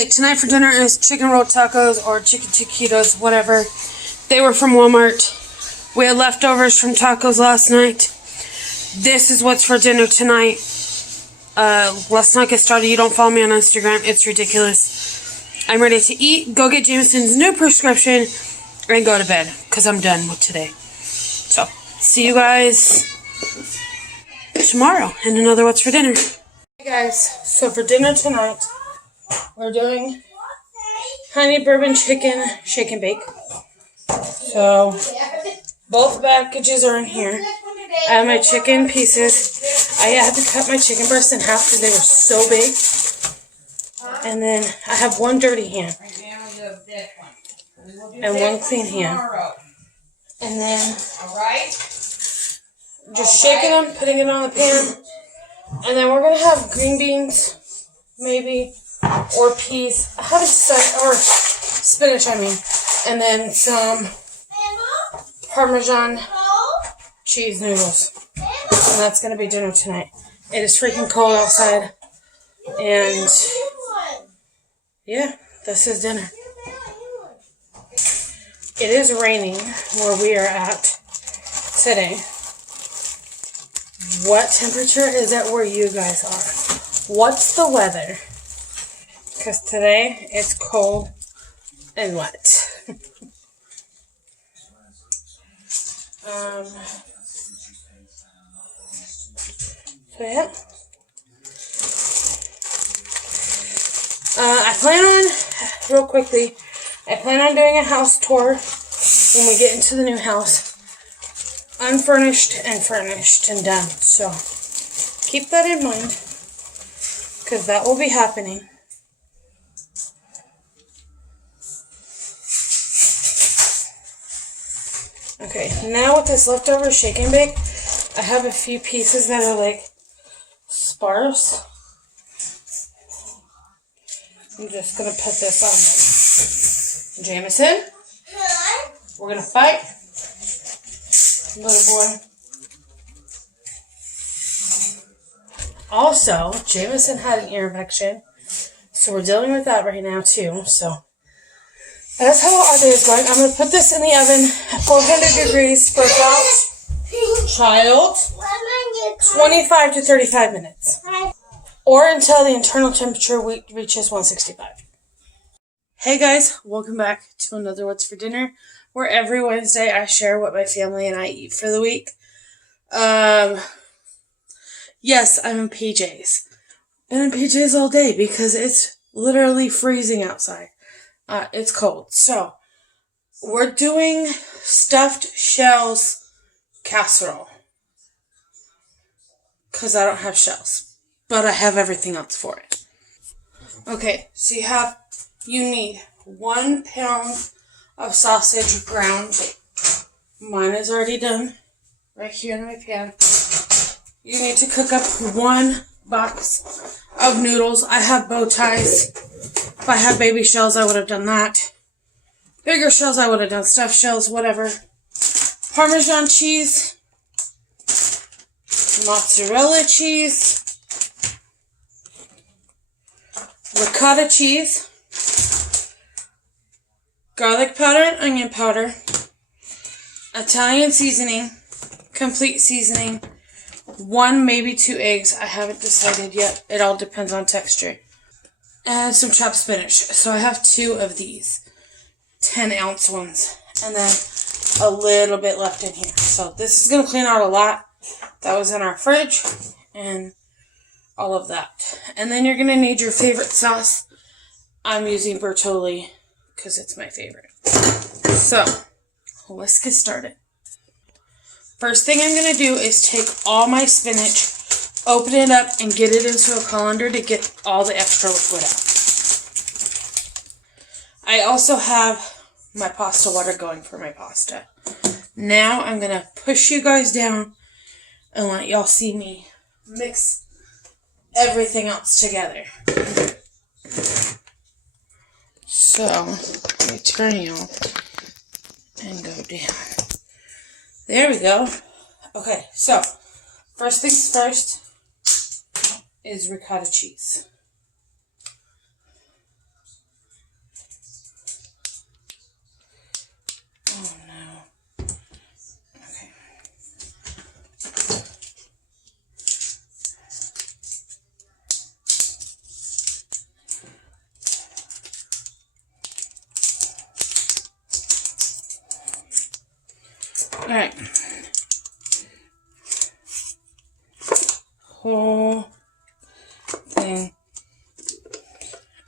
Okay, tonight for dinner is chicken roll tacos or chicken taquitos, whatever. They were from Walmart. We had leftovers from tacos last night. This is what's for dinner tonight. Let's not get started. You don't follow me on Instagram. It's ridiculous. I'm ready to eat, go get Jameson's new prescription, and go to bed. Because I'm done with today. So, see you guys tomorrow in another What's for Dinner. Hey guys, so for dinner tonight, we're doing honey bourbon chicken shake and bake. So, both packages are in here. I have my chicken pieces. I had to cut my chicken breasts in half because they were so big. And then I have one dirty hand. And one clean hand. And then just shaking them, putting it on the pan. And then we're going to have green beans, maybe, or peas. I haven't decided, or spinach, I mean. And then some Parmesan cheese noodles. And that's going to be dinner tonight. It is freaking cold outside. And, yeah, this is dinner. It is raining where we are at today. What temperature is it where you guys are? What's the weather? Because today it's cold and wet. So yeah. I plan on, real quickly, I plan on doing a house tour when we get into the new house. Unfurnished and furnished and done. So, keep that in mind. Because that will be happening. Okay, now with this leftover shake and bake, I have a few pieces that are like sparse. I'm just going to put this on them. Jameson, we're going to fight. Little boy. Also, Jameson had an ear infection, so we're dealing with that right now too. So that's how our day is going. I'm going to put this in the oven at 400 degrees for about 25 to 35 minutes, or until the internal temperature reaches 165. Hey guys, welcome back to another What's for Dinner, where every Wednesday I share what my family and I eat for the week. Yes, I'm in PJs. Been in PJs all day because it's literally freezing outside. It's cold. So, we're doing stuffed shells casserole. Because I don't have shells. But I have everything else for it. Okay, so you need 1 pound of sausage ground. Mine is already done right here in my pan. You need to cook up 1 box of noodles. I have bow ties. If I had baby shells, I would have done that. Bigger shells, I would have done stuffed shells, whatever. Parmesan cheese. Mozzarella cheese. Ricotta cheese. Garlic powder and onion powder, Italian seasoning, complete seasoning, 1, maybe 2 eggs. I haven't decided yet. It all depends on texture. And some chopped spinach. So I have 2 of these 10-ounce ones. And then a little bit left in here. So this is going to clean out a lot that was in our fridge and all of that. And then you're going to need your favorite sauce. I'm using Bertolli because it's my favorite. So, let's get started. First thing I'm going to do is take all my spinach, open it up, and get it into a colander to get all the extra liquid out. I also have my pasta water going for my pasta. Now I'm going to push you guys down and let y'all see me mix everything else together. So, let me turn you and go down. There we go. Okay, so, first things first is ricotta cheese. Alright. Whole thing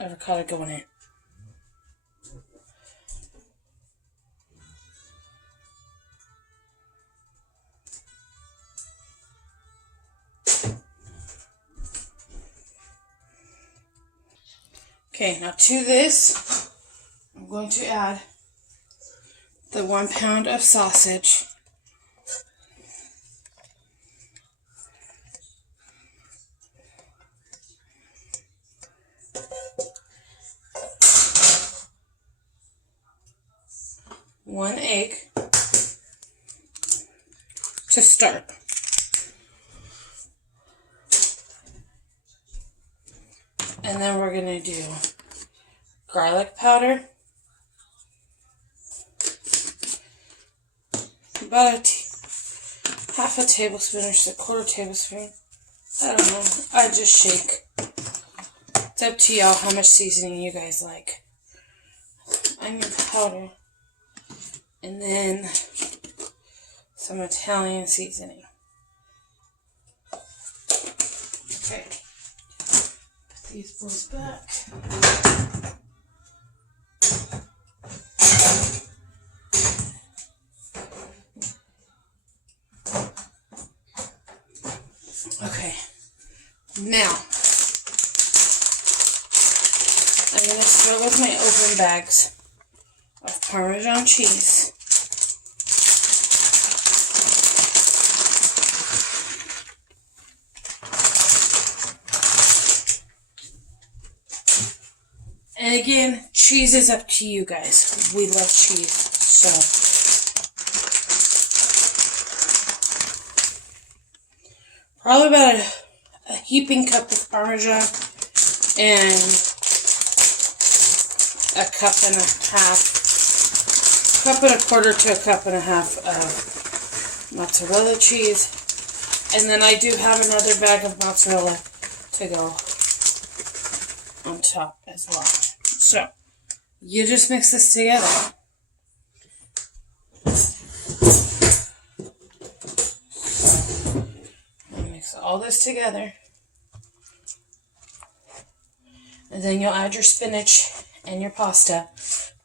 avocado going in. Okay, now to this, I'm going to add the 1 pound of sausage. One egg to start. And then we're going to do garlic powder, about half a tablespoon or a quarter tablespoon. I don't know. I just shake. It's up to y'all how much seasoning you guys like. Onion powder. And then some Italian seasoning. Okay. Put these boys back. Okay. Now, I'm going to start with my open bags of Parmesan cheese. And again, cheese is up to you guys. We love cheese, so. Probably about a heaping cup of Parmesan and a cup and a quarter to a cup and a half of mozzarella cheese. And then I do have another bag of mozzarella to go on top as well. So, you just mix this together. So, mix all this together. And then you'll add your spinach and your pasta.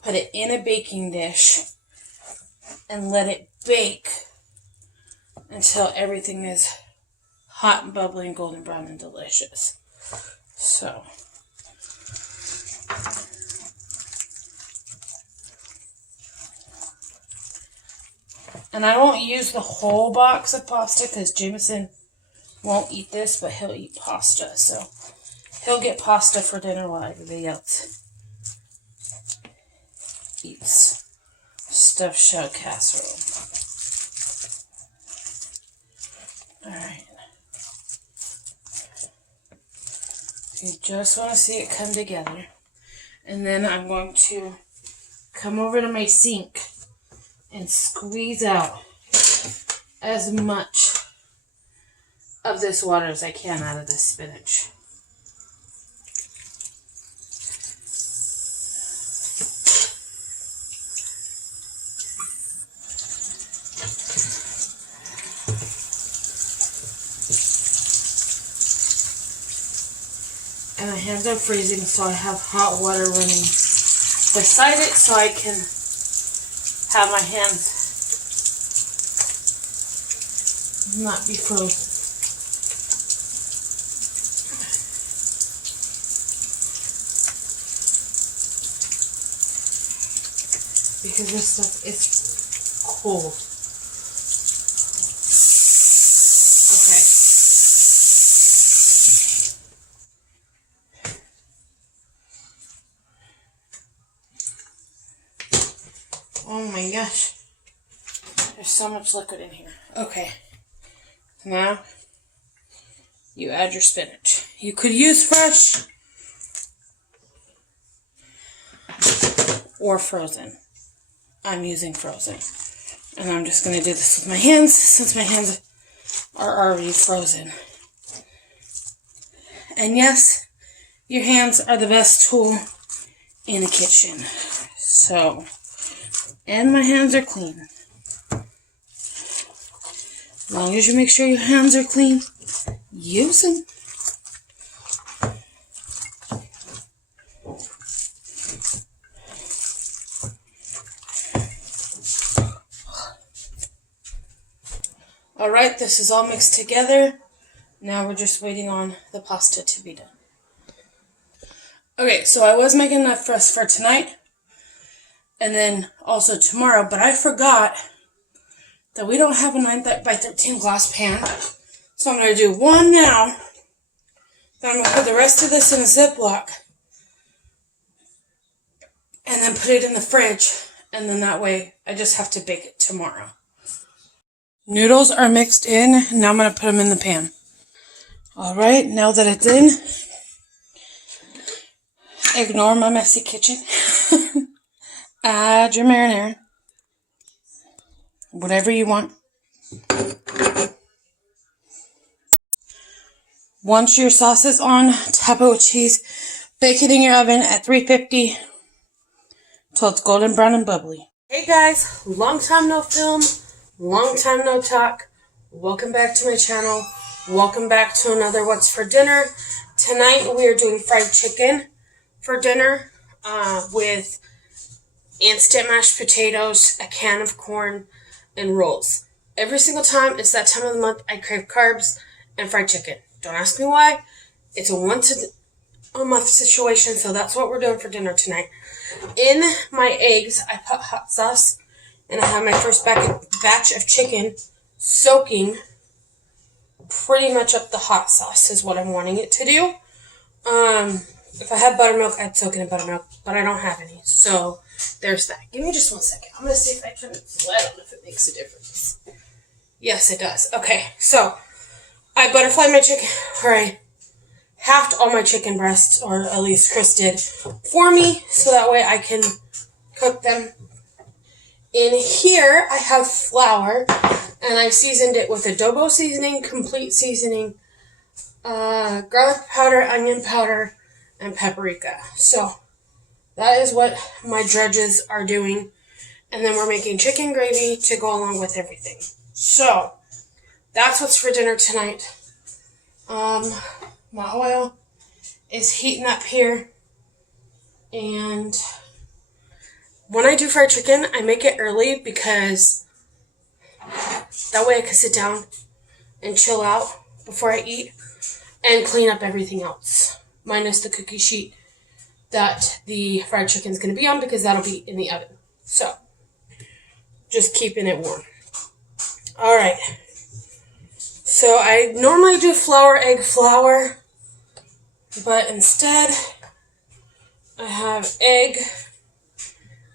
Put it in a baking dish and let it bake until everything is hot and bubbly and golden brown and delicious. So, and I won't use the whole box of pasta because Jameson won't eat this, but he'll eat pasta. So he'll get pasta for dinner while everybody else eats stuffed shell casserole. Alright. You just want to see it come together. And then I'm going to come over to my sink and squeeze out as much of this water as I can out of this spinach. And my hands are freezing, so I have hot water running beside it so I can have my hands not be frozen. Because this stuff is cold. Oh my gosh. There's so much liquid in here. Okay. Now, you add your spinach. You could use fresh or frozen. I'm using frozen. And I'm just going to do this with my hands since my hands are already frozen. And yes, your hands are the best tool in the kitchen. So, and my hands are clean. As long as you make sure your hands are clean, use them. Alright, this is all mixed together. Now we're just waiting on the pasta to be done. Okay, so I was making that for us for tonight and then also tomorrow, but I forgot that we don't have a 9x13 glass pan. So I'm going to do one now. Then I'm going to put the rest of this in a Ziploc and then put it in the fridge. And then that way I just have to bake it tomorrow. Noodles are mixed in. Now I'm going to put them in the pan. Alright, now that it's in, ignore my messy kitchen. Add your marinara. Whatever you want. Once your sauce is on, top it with cheese. Bake it in your oven at 350 till it's golden brown and bubbly. Hey guys, long time no film, long time no talk. Welcome back to my channel. Welcome back to another What's for Dinner. Tonight we are doing fried chicken for dinner with instant mashed potatoes, a can of corn, and rolls. Every single time it's that time of the month I crave carbs and fried chicken. Don't ask me why. It's a once a month situation, so that's what we're doing for dinner tonight. In my eggs, I put hot sauce, and I have my first batch of chicken soaking pretty much up the hot sauce is what I'm wanting it to do. If I had buttermilk, I'd soak it in buttermilk, but I don't have any, so there's that. Give me just 1 second. I'm going to see if I turn it to the light on if it makes a difference. Yes, it does. Okay, so I butterflied my chicken, or I halved all my chicken breasts, or at least Chris did, for me, so that way I can cook them. In here, I have flour, and I seasoned it with adobo seasoning, complete seasoning, garlic powder, onion powder, and paprika. So that is what my dredges are doing. And then we're making chicken gravy to go along with everything. So that's what's for dinner tonight. My oil is heating up here. And when I do fried chicken, I make it early because that way I can sit down and chill out before I eat and clean up everything else, minus the cookie sheet that the fried chicken is going to be on because that'll be in the oven. So, just keeping it warm. Alright. So, I normally do flour, egg, flour, but instead I have egg,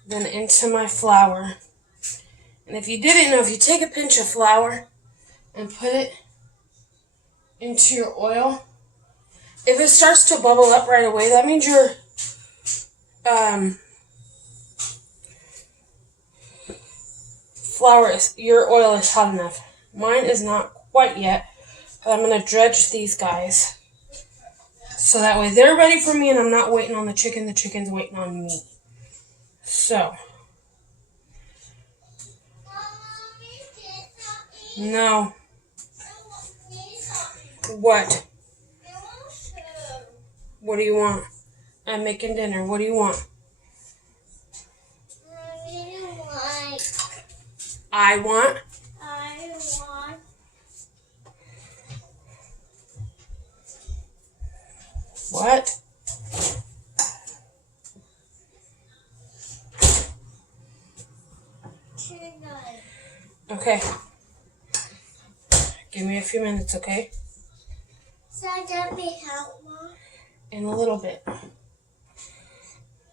then into my flour. And if you didn't know, if you take a pinch of flour and put it into your oil, if it starts to bubble up right away, that means your your oil is hot enough. Mine is not quite yet, but I'm going to dredge these guys. So that way they're ready for me and I'm not waiting on the chicken. The chicken's waiting on me. So. No. What? What do you want? I'm making dinner. What do you want? I want. What? Okay. Give me a few minutes, okay? So that be help, Mom? In a little bit.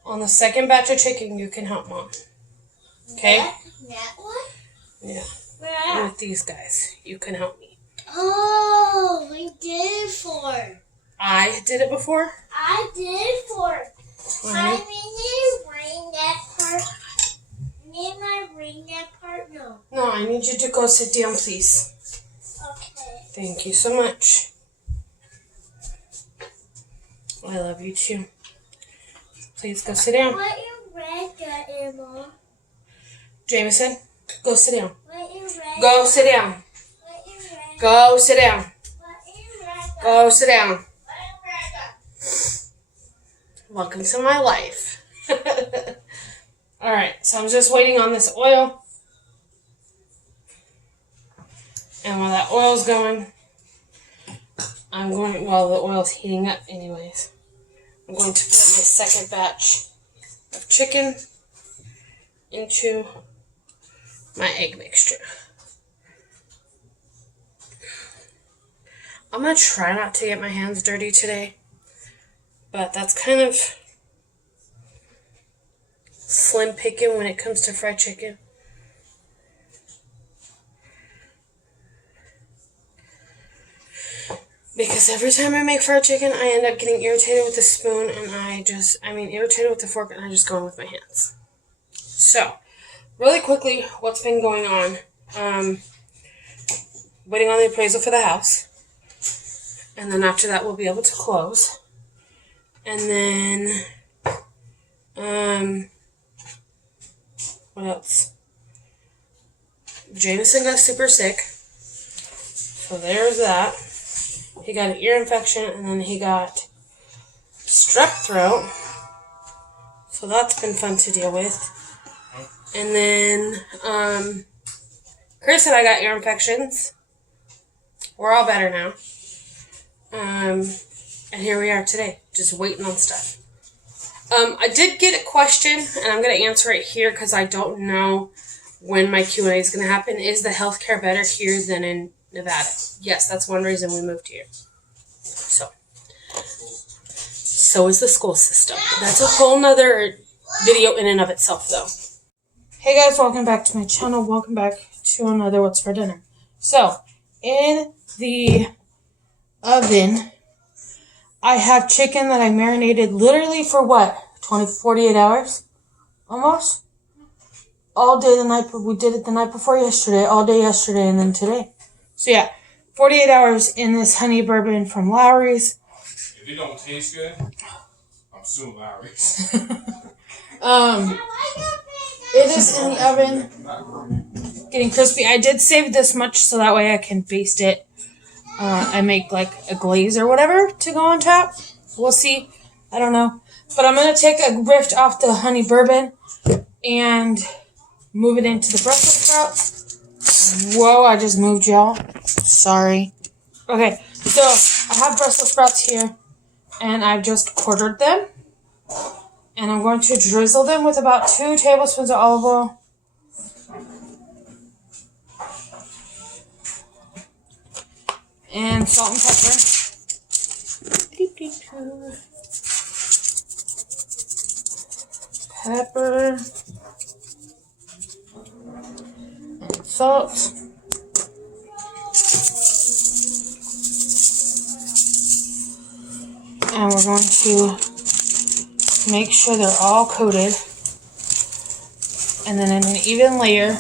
On the second batch of chicken, you can help Mom. Okay? That one? Yeah. Where? With these guys. You can help me. Oh, we did it for. I did it before? I did it for. I need to ring that part. Need my ring that part? No. No, I need you to go sit down, please. Okay. Thank you so much. I love you too. Please go sit down. What you read that in, Mom? Jameson, go sit down. What you read? Go sit down. What you Go sit down. Go sit down. Welcome to my life. Alright, so I'm just waiting on this oil. And while that oil's going, while the oil's heating up anyways, I'm going to put my second batch of chicken into my egg mixture. I'm going to try not to get my hands dirty today, but that's kind of slim picking when it comes to fried chicken. Because every time I make fried chicken, I end up getting irritated with the spoon, and irritated with the fork, and I just go in with my hands. So, really quickly, what's been going on? Waiting on the appraisal for the house. And then after that, we'll be able to close. And then, what else? Jameson got super sick. So there's that. He got an ear infection, and then he got strep throat. So that's been fun to deal with. And then, Chris and I got ear infections. We're all better now. And here we are today, just waiting on stuff. I did get a question, and I'm going to answer it here because I don't know when my Q&A is going to happen. Is the healthcare better here than in Nevada? Yes, that's one reason we moved here. So is the school system. That's a whole nother video in and of itself, though. Hey guys, welcome back to my channel. Welcome back to another What's for Dinner. So, in the oven, I have chicken that I marinated literally for what? 48 hours? Almost? All day we did it the night before yesterday, all day yesterday, and then today. So yeah, 48 hours in this honey bourbon from Lowry's. If it don't taste good, I'm suing Lowry's. It is in the oven, getting crispy. I did save this much so that way I can baste it. I make like a glaze or whatever to go on top. We'll see. I don't know. But I'm going to take a rift off the honey bourbon and move it into the Brussels sprouts. Whoa, I just moved y'all. Sorry. Okay, so I have Brussels sprouts here, and I've just quartered them. And I'm going to drizzle them with about 2 tablespoons of olive oil. And salt and pepper. Pepper. And salt. And we're going to make sure they're all coated. And then in an even layer.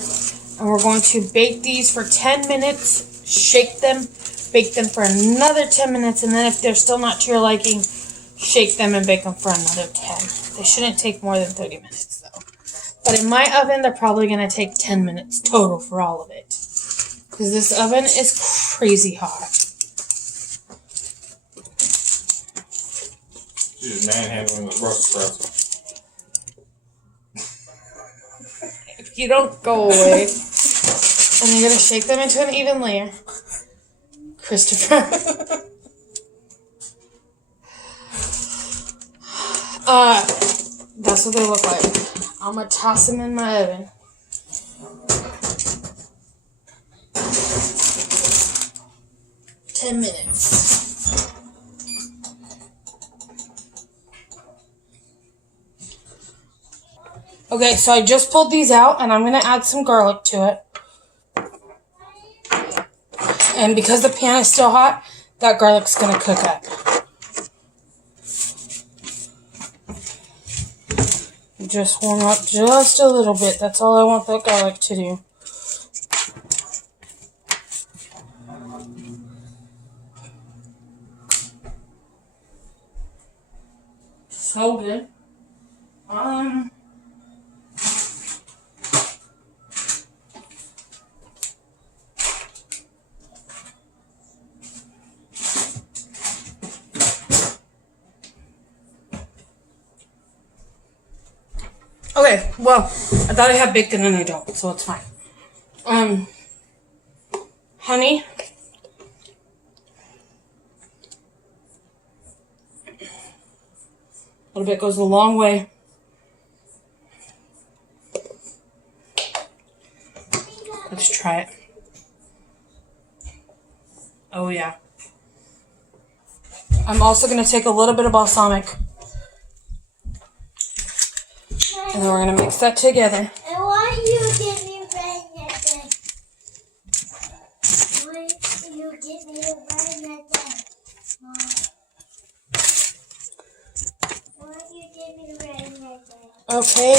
And we're going to bake these for 10 minutes. Shake them. Bake them for another 10 minutes, and then if they're still not to your liking, shake them and bake them for another 10. They shouldn't take more than 30 minutes, though. But in my oven, they're probably going to take 10 minutes total for all of it. Because this oven is crazy hot. She's manhandling the Brussels sprouts. If you don't go away. And you're going to shake them into an even layer. Christopher. That's what they look like. I'm going to toss them in my oven. For 10 minutes. Okay, so I just pulled these out, and I'm going to add some garlic to it. And because the pan is still hot, that garlic's going to cook up. Just warm up just a little bit. That's all I want that garlic to do. So good. Okay, well, I thought I had bacon and I don't, so it's fine. Honey. A little bit goes a long way. Let's try it. Oh yeah. I'm also going to take a little bit of balsamic. And then we're going to mix that together. I want you to give me red again. Why you give me the red again? Mom. Why you give me the red again? Okay.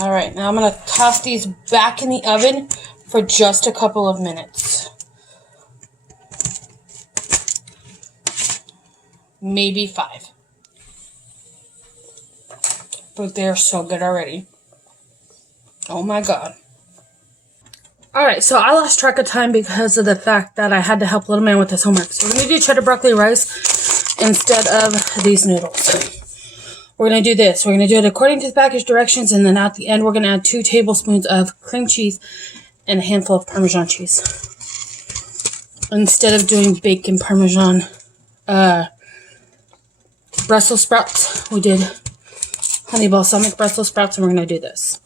Alright, now I'm going to toss these back in the oven for just a couple of minutes. Maybe 5. But they're so good already. Oh my god. Alright, so I lost track of time because of the fact that I had to help little man with his homework. So we're going to do cheddar broccoli rice instead of these noodles. We're going to do this. We're going to do it according to the package directions, and then at the end we're going to add 2 tablespoons of cream cheese and a handful of Parmesan cheese. Instead of doing bacon Parmesan Brussels sprouts, we did honey balsamic Brussels sprouts, and we're going to do this.